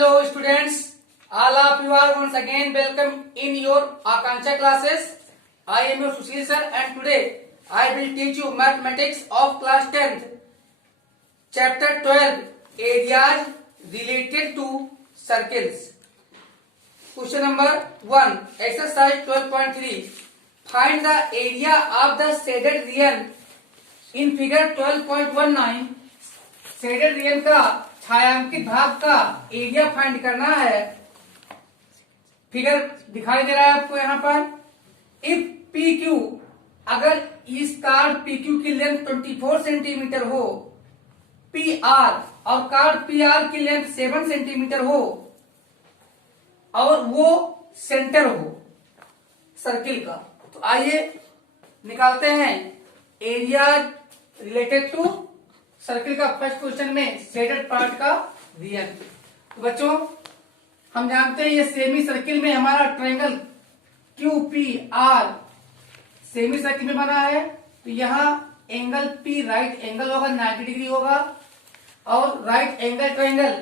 Hello students, all of you are once again welcome in your Akanksha classes. I am your Sushil sir and today I will teach you mathematics of class 10th, chapter 12, areas related to circles. Question number 1, exercise 12.3. Find the area of the shaded region in figure 12.19. Shaded region का छायांकित भाग का area find करना है। Figure दिखाई दे रहा है आपको यहाँ पर। इफ पी क्यू, अगर इस कार्ड पी क्यू की लेंथ 24 सेंटीमीटर हो, पी आर और कार्ड पी आर की लेंथ 7 सेंटीमीटर हो और वो सेंटर हो सर्किल का, तो आइए निकालते हैं एरिया रिलेटेड टू सर्किल का। फर्स्ट क्वेश्चन में शेडेड पार्ट का रीजन। तो बच्चों हम जानते हैं ये सेमी सर्किल में हमारा triangle Q P R semi circle में बना है, तो यहाँ एंगल पी राइट एंगल होगा, 90 डिग्री होगा और right angle triangle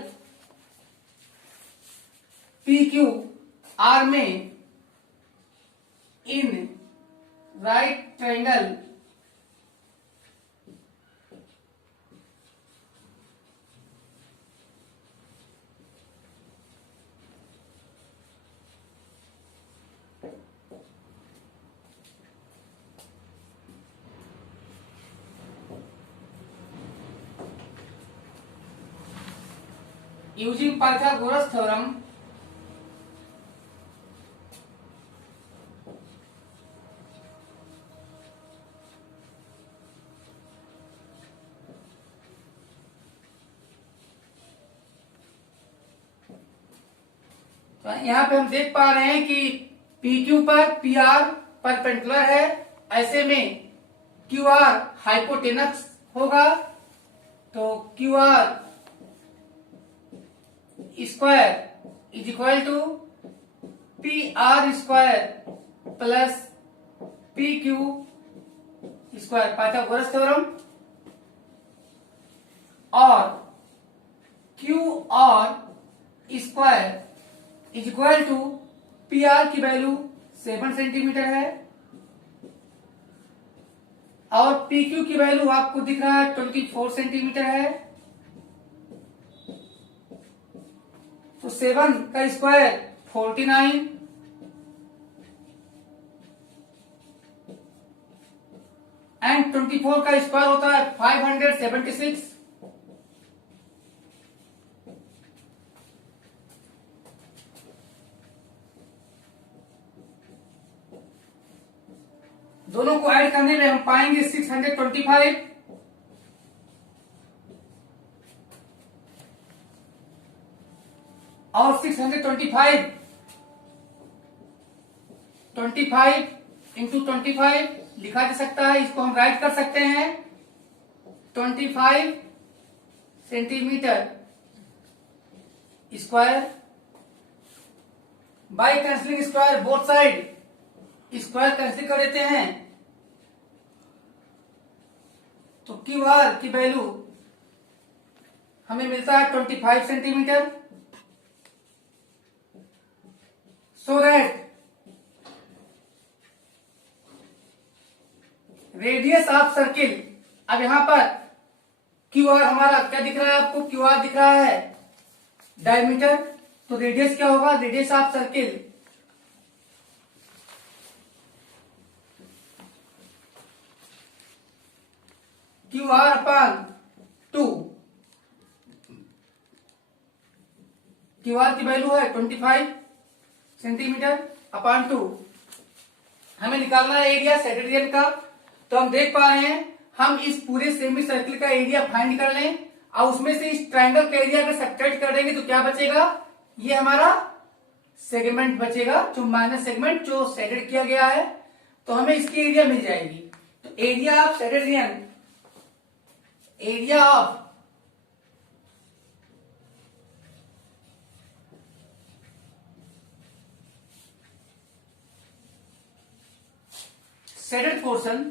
P Q R में in right triangle using Pythagoras theorem तो यहाँ पे हम देख पा रहे हैं कि पी क्यू पर पी आर परपेंडिकुलर है, ऐसे में क्यू आर हाइपोटेनस होगा, तो Q R square is equal to P R square plus P Q square, Pythagoras theorem. और Q R square is equal to P R की value 7 centimetre है और P Q की वैल्यू आपको दिख रहा है 24 सेंटीमीटर है, तो 7 का स्क्वायर 49 एंड 24 का स्क्वायर होता है 576। दोनों को ऐड करने में हम पाएंगे 625 और 625 25 इंटू 25 लिखा जा सकता है, इसको हम राइट कर सकते हैं 25 centimetre square. By cancelling square both side square cancel कर देते हैं, तो क्यू आर की वैल्यू हमें मिलता है 25 centimetre. So that radius of circle, अब यहां पर क्यू आर हमारा क्या दिख रहा है आपको, क्यू आर दिख रहा है डायमीटर, तो रेडियस क्या होगा, radius of circle Q R upon 2, Q R की वैल्यू है 25 सेंटीमीटर अपॉन 2। हमें निकालना है एरिया शेडेड रीजन का, तो हम देख पा रहे हैं हम इस पूरे सेमी सर्किल का एरिया फाइंड कर लें और उसमें से इस ट्रायंगल का एरिया अगर सब्ट्रैक्ट कर देंगे तो क्या बचेगा, ये हमारा सेगमेंट बचेगा, जो माइनस सेगमेंट जो शेडेड किया गया है, तो हमें इसकी एरिया मिल जाएगी। तो area of shaded region, area of shaded portion,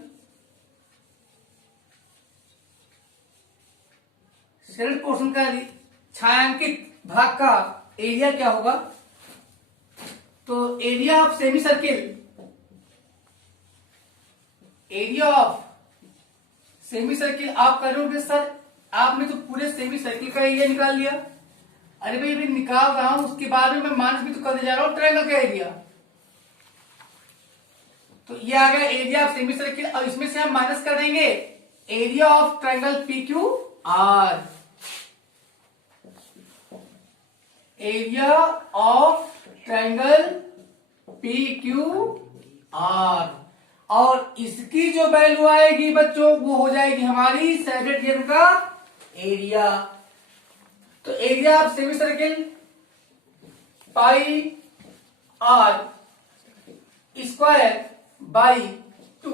shaded portion का छायांकित भाग का एरिया क्या होगा, तो area of semi circle, area of semi circle आप करोगे सर, आपने तो पूरे सेमी सर्किल का एरिया निकाल लिया। अरे भाई अभी निकाल रहा हूं, उसके बाद में मैं माइनस भी तो करने जा रहा हूं ट्रायंगल का एरिया। तो ये आ गया एरिया ऑफ सेमी सर्किल, और इसमें से हम माइनस कर देंगे area of triangle P Q are, area of triangle P Q are, और इसकी जो वैल्यू आएगी बच्चों वो हो जाएगी हमारी शेडेड रीजन का एरिया। तो area of semicircle pi r square by 2।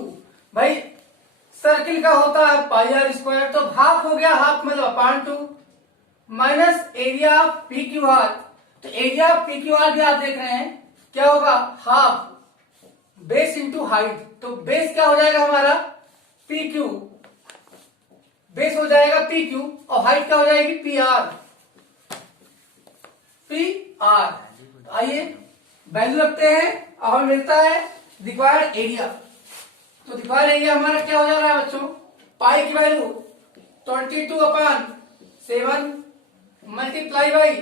भाई सर्किल का होता है पाई आर स्क्वायर, तो हाफ हो गया, हाफ मतलब upon 2 minus area of P Q R. तो area of P Q R भी आप देख रहे हैं क्या होगा, हाफ बेस इंटू हाइट। तो बेस क्या हो जाएगा हमारा पी क्यू, बेस हो जाएगा पी क्यू, और हाइट क्या हो जाएगी पी आर, पी आर। आइए वैल्यू रखते हैं और हमें मिलता है रिक्वायर्ड एरिया। तो रिक्वायर्ड एरिया हमारा क्या हो जा रहा है बच्चों, पाई की value 22/7 multiply by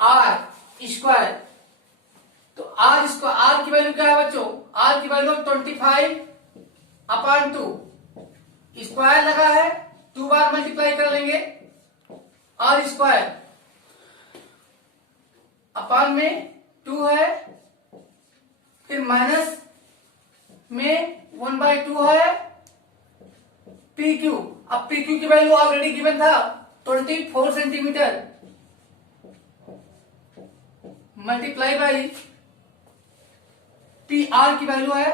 r square. तो आर की वैल्यू क्या है बच्चों, आर की वैल्यू 25/2 स्क्वायर लगा है, 2 बार मल्टीप्लाई कर लेंगे आर स्क्वायर, अपान में 2 है, फिर माइनस में 1/2 है पी क्यू। अब पी क्यू की वैल्यू ऑलरेडी गिवन था 24 centimetre, multiply by P R की वैल्यू है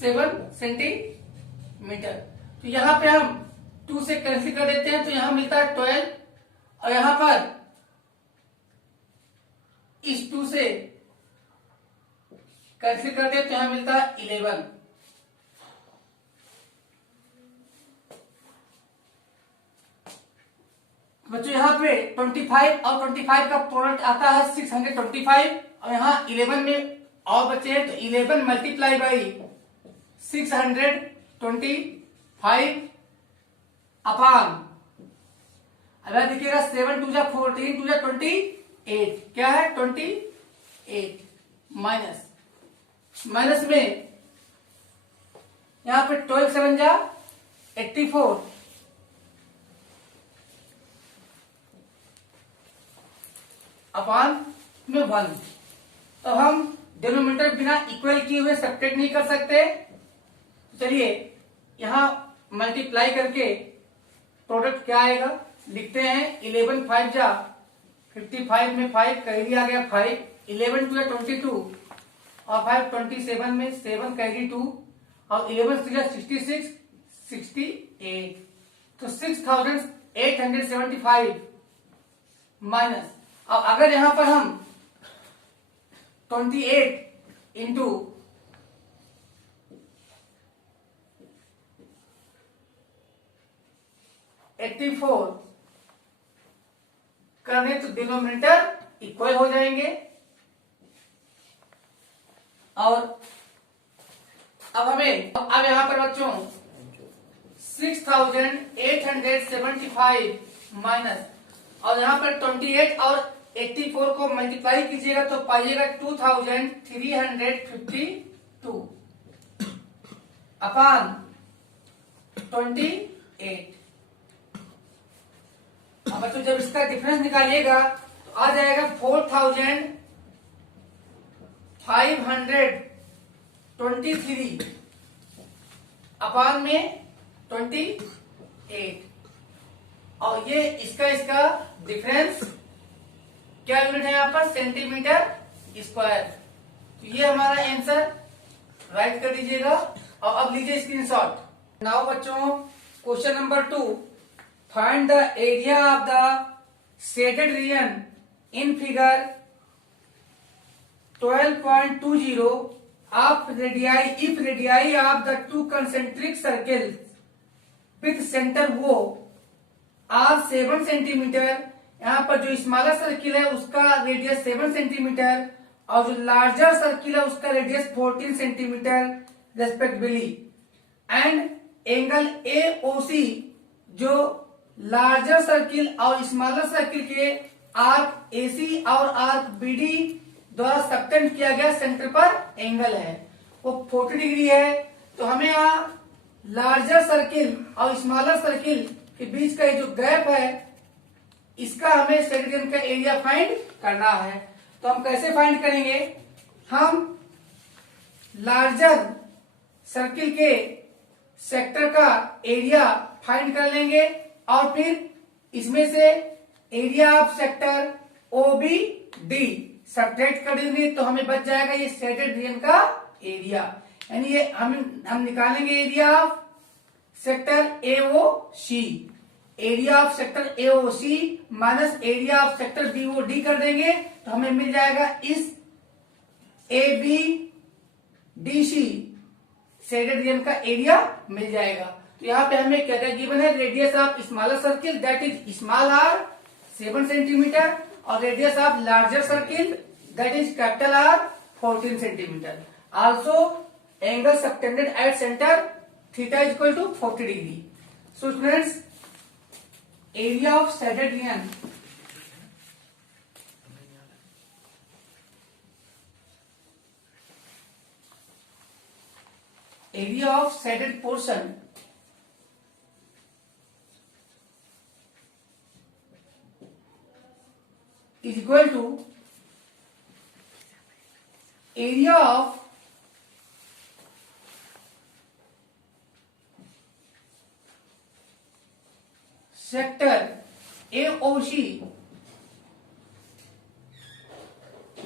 7 सेंटीमीटर। तो यहां पे हम 2 से कैंसिल कर देते हैं, तो यहां मिलता है 12, और यहां पर इस 2 से कैंसिल कर दे तो यहां मिलता है 11। बच्चों यहां पे 25 और 25 का प्रोडक्ट आता है 625, और यहां 11 में और बच्चे हैं, तो 11 मल्टीप्लाई बाई 625 अपान, अब देखिएगा 7 2 जा 14 2 जा 28, क्या है 28 माइनस में यहां पे 12 7 जा 84 अपान में 1। तो हम डिनोमिनेटर बिना इक्वल किए हुए सब्ट्रैक्ट नहीं कर सकते। चलिए यहां मल्टीप्लाई करके प्रोडक्ट क्या आएगा लिखते हैं, 11 5 जा 55 में 5 कैरी आ गया 5, 11 2 22 और 5 27 में 7 कैरी 2, और 11 3 66 68, तो 6875 माइनस। अब अगर यहां पर हम 28 इंटू 84 करने तो डिनोमिनेटर इक्वल हो जाएंगे, और अब यहां पर बच्चों 6875 माइनस, और यहां पर 28 और 84 को मल्टीप्लाई कीजिएगा तो पाइएगा 2352 अपान 28। अब बच्चों जब इसका डिफरेंस निकालिएगा तो आ जाएगा 4523 अपान में 28, और ये इसका डिफरेंस क्या यूनिट है यहाँ पर, सेंटीमीटर स्क्वायर। तो ये हमारा आंसर राइट कर दीजिएगा, और अब लीजिए स्क्रीनशॉट। नाउ बच्चों question number 2, find the area of the shaded region in figure 12.20 of radii if radii of the two concentric circles with center O are 7 centimeter यहाँ पर जो स्मॉलर सर्किल है उसका रेडियस 7 सेंटीमीटर और जो larger circle है उसका radius 14 centimetre respectively. And angle AOC जो लार्जर सर्किल और स्मॉलर सर्किल के आर्क AC और आर्क BD द्वारा सबटेंड किया गया सेंटर पर एंगल है वो 40 डिग्री है। तो हमें यहाँ लार्जर सर्किल और स्मॉलर सर्किल के बीच का जो गैप है इसका हमें सेक्शन का एरिया फाइंड करना है। तो हम कैसे फाइंड करेंगे, हम लार्जर सर्किल के सेक्टर का एरिया फाइंड कर लेंगे और फिर इसमें से area of sector OBD subtract कर देंगे तो हमें बच जाएगा ये शेडेड रीजन का एरिया। यानी ये हम निकालेंगे area of sector AOC, area of sector AOC minus area of sector BOD कर देंगे तो हमें मिल जाएगा इस ABDC शेडेड रीजन का एरिया मिल जाएगा। तो यहाँ पे हमें क्या क्या गिवन है, radius of smaller circle that is small r 7 centimetre और radius of larger circle that is capital R 14 centimetre. Also angle subtended at centre theta is equal to 40 degree. So students area of shaded region area of shaded portion is equal to area of sector AOC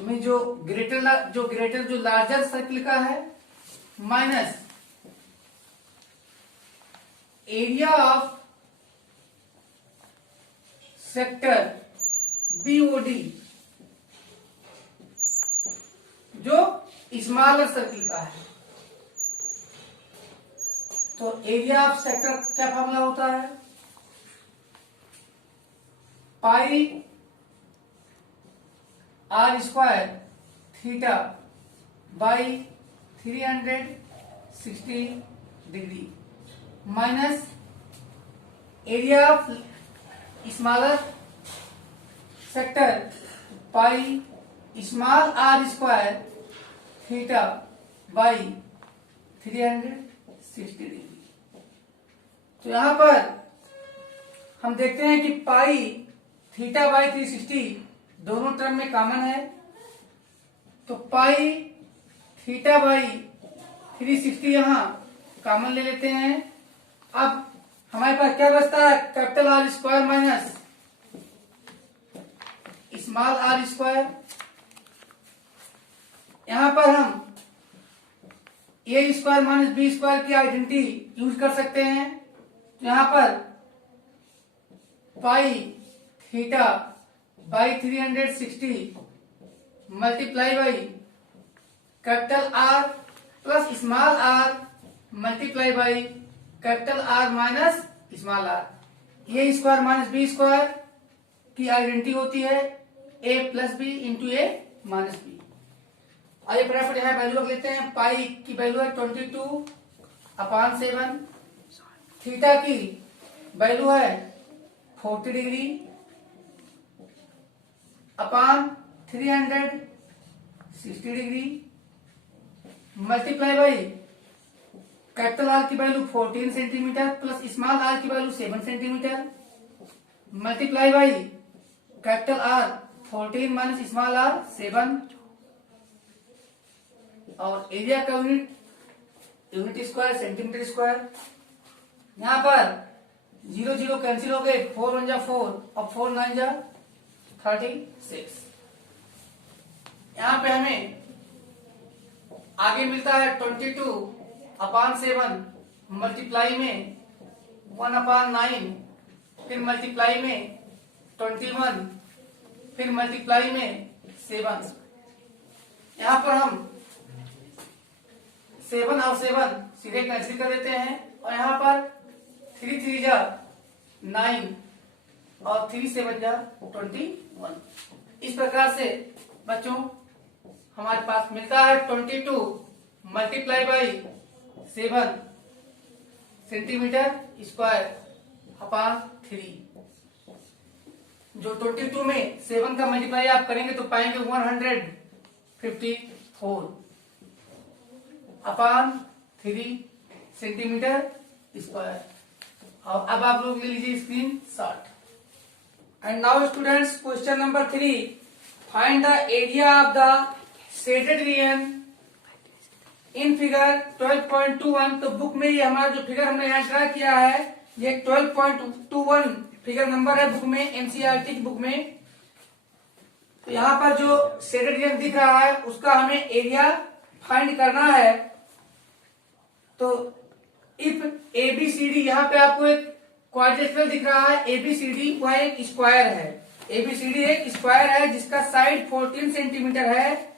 में जो greater जो larger circle का है minus area of sector BOD जो smaller circle का है। तो area of sector क्या फॉर्मूला होता है, पाई R² theta by 360 degree minus area of smaller sector pi small R² theta by 360 degree. तो यहां पर हम देखते हैं कि पाई थीटा बाई 360 दोनों टर्म में कॉमन है तो पाई थीटा बाई 360 यहां कॉमन ले लेते हैं। अब हमारे पास क्या बचता है, capital R² minus small R²। यहां पर हम A² माइनस B² की आइडेंटिटी यूज कर सकते हैं। यहां पर pi theta by 360 multiply by capital R plus small r multiply by capital R minus small r। A² minus B² की आइडेंटिटी होती है A plus B into A minus B. आइए फटाफट यहाँ वैल्यू रख लेते हैं। पाई की वैल्यू है 22/7, थीटा की वैल्यू है 40 degree upon 360 degree multiply by capital R की value 14 centimetre plus small r की value 7 centimetre multiply by capital R 14 minus small r 7 और एरिया का यूनिट स्क्वायर सेंटीमीटर स्क्वायर। यहां पर 0 0 कैंसिल हो गए, 4 1 जा 4 और 4 9 जा 36। यहां पे हमें आगे मिलता है 22/7 मल्टीप्लाई में 1/9 फिर मल्टीप्लाई में 21 फिर मल्टीप्लाई में 7। यहां पर हम 7 और 7 सीधे कैंसिल कर देते हैं और यहां पर 3 3 जा 9 और 3 से बन जा 21। इस प्रकार से बच्चों हमारे पास मिलता है 22 multiply by 7 centimetre square upon 3। जो 22 में 7 का मल्टीप्लाई आप करेंगे तो पाएंगे 154 अपॉन 3 सेंटीमीटर स्क्वायर। और अब आप लोग ले लीजिए screen shot. And now students question number 3, find the area of the shaded region in figure 12.21। तो बुक में ये हमारा जो फिगर हमने यहाँ ड्रा किया है ये 12.21 फिगर नंबर है बुक में, एनसीईआरटी की बुक में। तो यहाँ पर जो शेडेड रीजन दिख रहा है उसका हमें एरिया फाइंड करना है। तो इफ एबीसीडी, यहाँ पे आपको एक क्वाड्रेचर दिख रहा है, एबीसीडी वह एक स्क्वायर है। एबीसीडी एक स्क्वायर है जिसका साइड 14 सेंटीमीटर है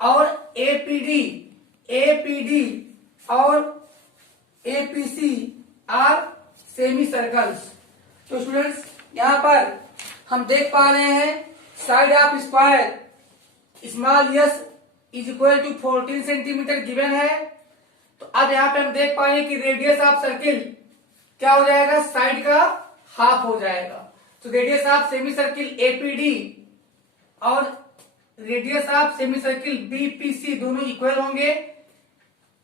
और एपीडी और एपीसी आर सेमी सर्कल्स। तो स्टूडेंट्स यहाँ पर हम देख पा रहे हैं side of square small s is equal to 14 centimetre given है। तो अब यहाँ पे हम देख पाएंगे कि रेडियस ऑफ सर्किल क्या हो जाएगा, साइड का हाफ हो जाएगा। तो radius of semicircle APD और radius of semicircle BPC दोनों इक्वल होंगे।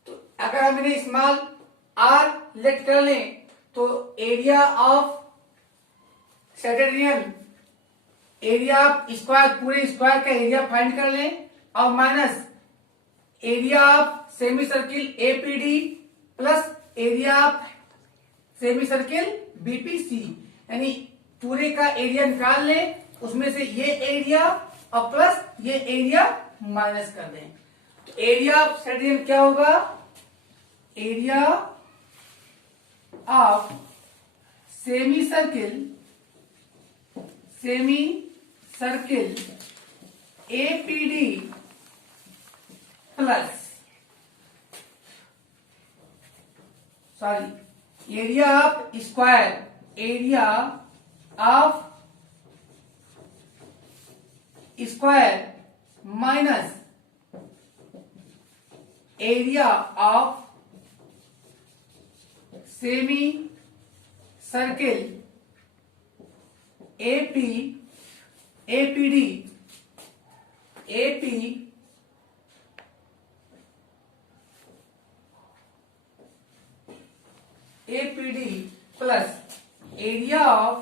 तो अगर हम इन्हें स्मॉल आर लेट कर लें तो area of shaded region, area of square, पूरे स्क्वायर का एरिया फाइंड कर लें और minus area of semicircle APD plus area of semicircle BPC, यानी पूरे का एरिया निकाल लें, उसमें से ये एरिया और प्लस ये एरिया माइनस कर दें। तो एरिया ऑफ शेडेड रीजन क्या होगा, area of semicircle APD plus area of square, area of square minus area of semicircle APD plus area of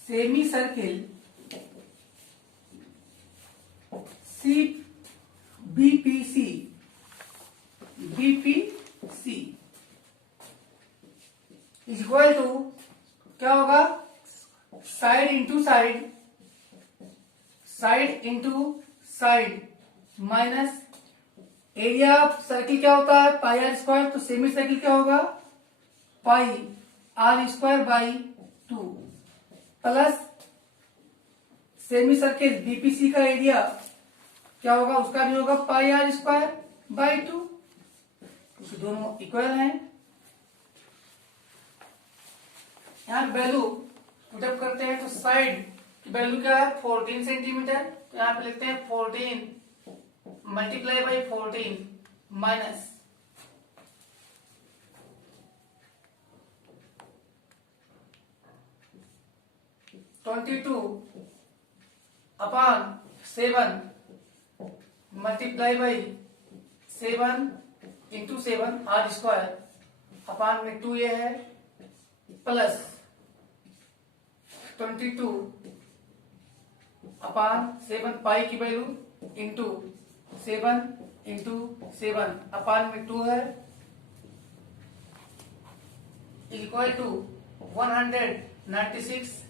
semicircle BPC is equal to क्या होगा, side into side minus area of circle क्या होता है pi r square. तो semicircle क्या होगा, pi r square by 2 plus semicircle BPC का area क्या होगा, उसका भी होगा पाई आर स्क्वायर बाई 2, क्योंकि दोनों इक्वल हैं। यहाँ वैल्यू पुटअप करते हैं तो साइड की वैल्यू क्या है 14 सेंटीमीटर। तो यहाँ पे लिखते हैं 14 multiply by 14 minus (22) upon 7 multiply by 7 into 7 r square upon में 2 ये है प्लस 22 अपॉन 7 पाई की वैल्यू इंटू 7 इंटू 7 अपॉन में 2 है इक्वल टू 196।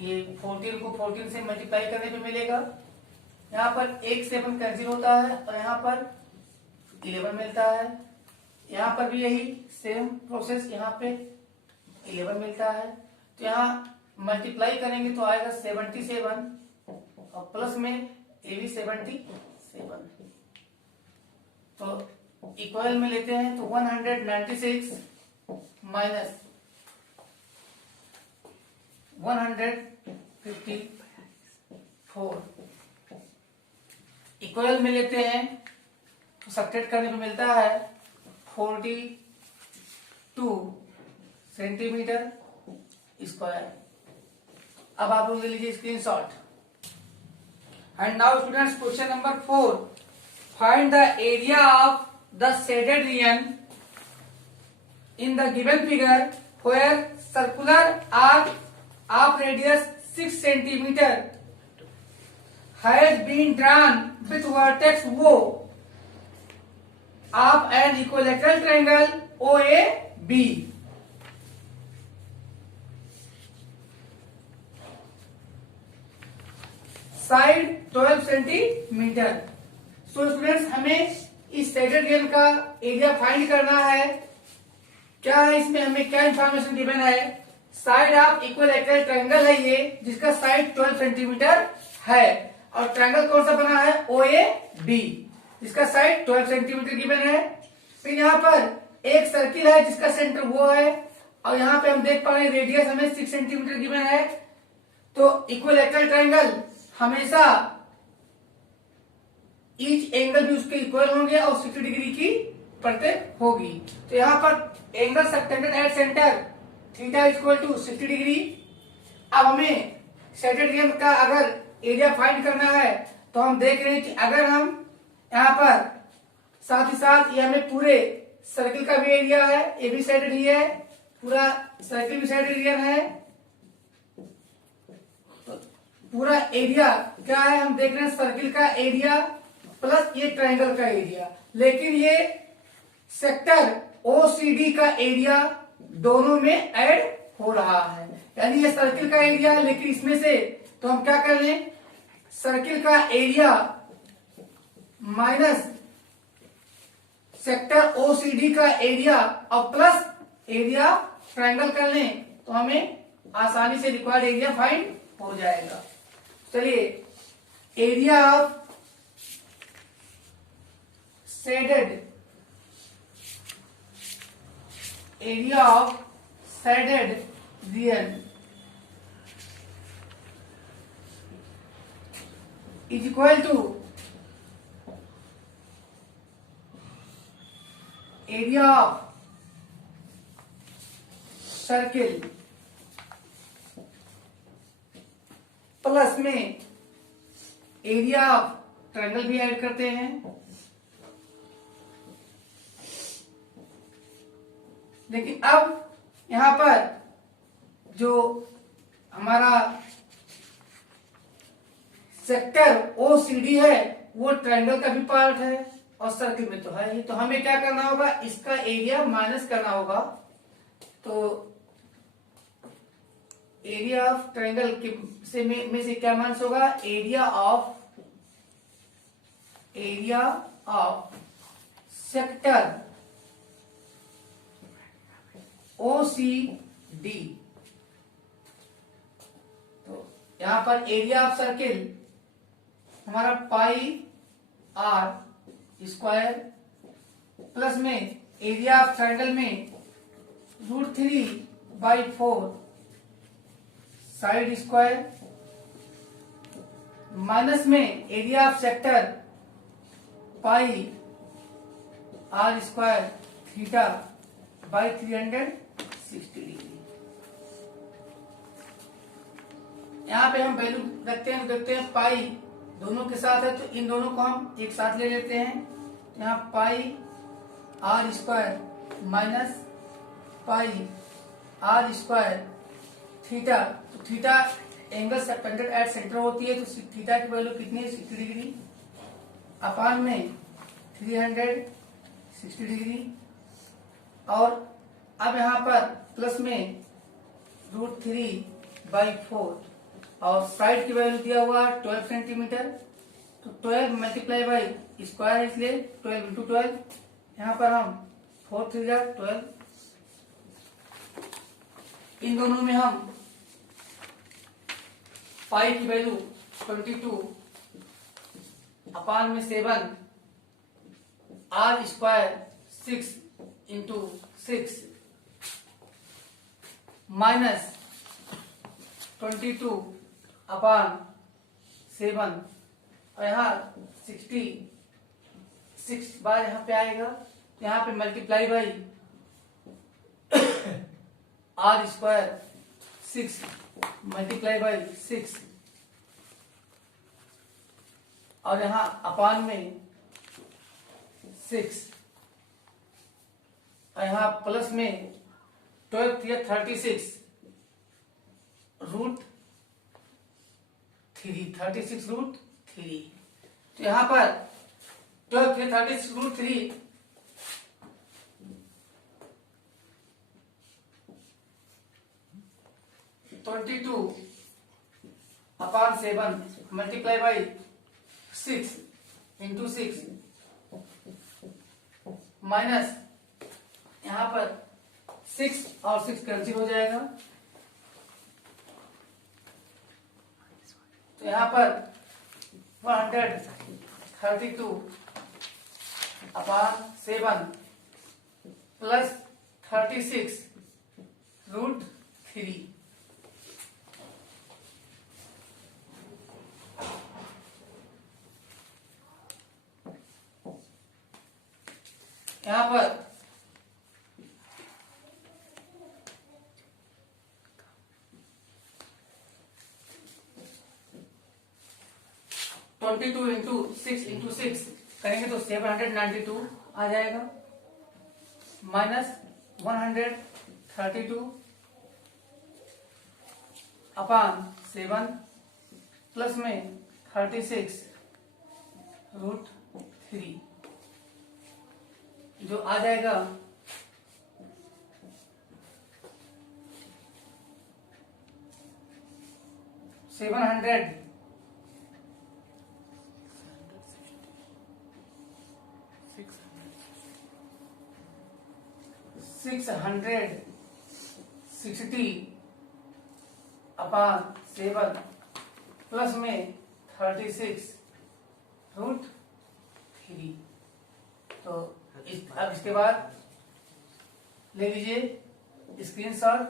ये 14 को 14 से मल्टीप्लाई करने पे मिलेगा। यहाँ पर एक 7 कैंसिल होता है और यहाँ पर 11 मिलता है। यहाँ पर भी यही सेम प्रोसेस, यहाँ पे 11 मिलता है। तो यहाँ मल्टीप्लाई करेंगे तो आएगा 77 और प्लस में ये भी 77। तो इक्वल में लेते हैं तो 196 माइनस 154 इक्वल में लेते हैं तो सब्ट्रैक्ट करने पे मिलता है 42 सेंटीमीटर स्क्वायर। अब आप लोग ले लीजिए screenshot. And now students question number 4, find the area of the shaded region in the given figure where circular arc of radius 6 centimeter has been drawn with vertex O of an equilateral triangle OAB. Side 12 centimetre. So students हमें इस shaded region का area find करना है। क्या है इसमें, हमें क्या इंफॉर्मेशन गिवन है? साइड ऑफ इक्विलैटरल ट्रायंगल है ये, जिसका साइड 12 सेंटीमीटर है और ट्रायंगल कौन सा बना है? OAB, जिसका साइड 12 सेंटीमीटर गिवन है। फिर यहाँ पर एक सर्किल है जिसका सेंटर वो है और यहाँ पे हम देख पा रहे हैं रेडियस हमें 6 सेंटीमीटर गिवन है। तो इक्विलैटरल ट्रायंगल हमेशा ईच एंगल भी उसके इक्वल होंगे और 60 डिग्री की प्रत्येक होगी। तो यहाँ पर angle subtended at centre theta equal to 60 degree. अब हमें शेडेड रीजन का अगर एरिया फाइंड करना है तो हम देख रहे हैं कि अगर हम यहाँ पर साथ ही साथ ये हमें पूरे सर्किल का भी एरिया है, ये भी शेडेड ही है, पूरा सर्किल भी शेडेड रीजन है। तो पूरा एरिया क्या है, हम देख रहे हैं सर्किल का एरिया प्लस ये ट्रायंगल का एरिया, लेकिन ये सेक्टर OCD का एरिया दोनों में ऐड हो रहा है। यानी ये सर्किल का एरिया है, लेकिन इसमें से तो हम क्या कर लें, सर्किल का एरिया माइनस सेक्टर OCD का एरिया और प्लस एरिया ट्रायंगल कर लें तो हमें आसानी से रिक्वायर्ड एरिया फाइंड हो जाएगा। चलिए, area of shaded area of shaded region is equal to area of circle plus में एरिया ऑफ ट्रायंगल भी ऐड करते हैं। लेकिन अब यहां पर जो हमारा सेक्टर OCD है वो ट्रायंगल का भी पार्ट है और सर्किल में तो है ही। तो हमें क्या करना होगा, इसका एरिया माइनस करना होगा। तो एरिया ऑफ ट्रायंगल के में से क्या माइनस होगा, एरिया ऑफ सेक्टर OCD। तो यहां पर एरिया ऑफ सर्किल हमारा πr² प्लस में एरिया ऑफ ट्रायंगल में √3/4 साइड स्क्वायर माइनस में area of sector πr² theta by 360 degree. यहाँ पे हम वैल्यू रखते हैं, देखते हैं पाई दोनों के साथ है तो इन दोनों को हम एक साथ ले लेते हैं। तो यहाँ πr² माइनस πr² थीटा, तो theta angle subtended at centre होती है, तो थीटा की वैल्यू कितनी है, 60 डिग्री अपान में 360 डिग्री। और अब यहाँ पर प्लस में √3/4 और साइड की वैल्यू दिया हुआ 12 सेंटीमीटर, तो 12 मल्टीप्लाई बाई स्क्वायर, इसलिए 12 इंटू 12। यहाँ पर हम 4 3 12, इन दोनों में हम पाई की वैल्यू 22 अपान में 7 r² 6 इंटू 6 माइनस 22/7 और यहाँ 66 बार यहाँ पे आएगा, यहाँ पे multiply by r² 6 multiply by 6 और यहाँ अपान में 6 और यहाँ प्लस में 12 36 रूट 3 36 रूट 3। तो यहाँ पर 12 36 root 3 22/7 multiply by 6 into 6 minus यहाँ पर 6 और 6 कैंसिल हो जाएगा, तो यहाँ पर 132/7 प्लस 36 रूट 3। यहाँ पर 22 इंटू 6 इंटू 6 करेंगे तो 792 आ जाएगा, माइनस 132/7 प्लस में 36 रूट 3 जो आ जाएगा 700 660/7 प्लस में 36 रूट 3। तो अब इसके बाद ले लीजिए स्क्रीनशॉट।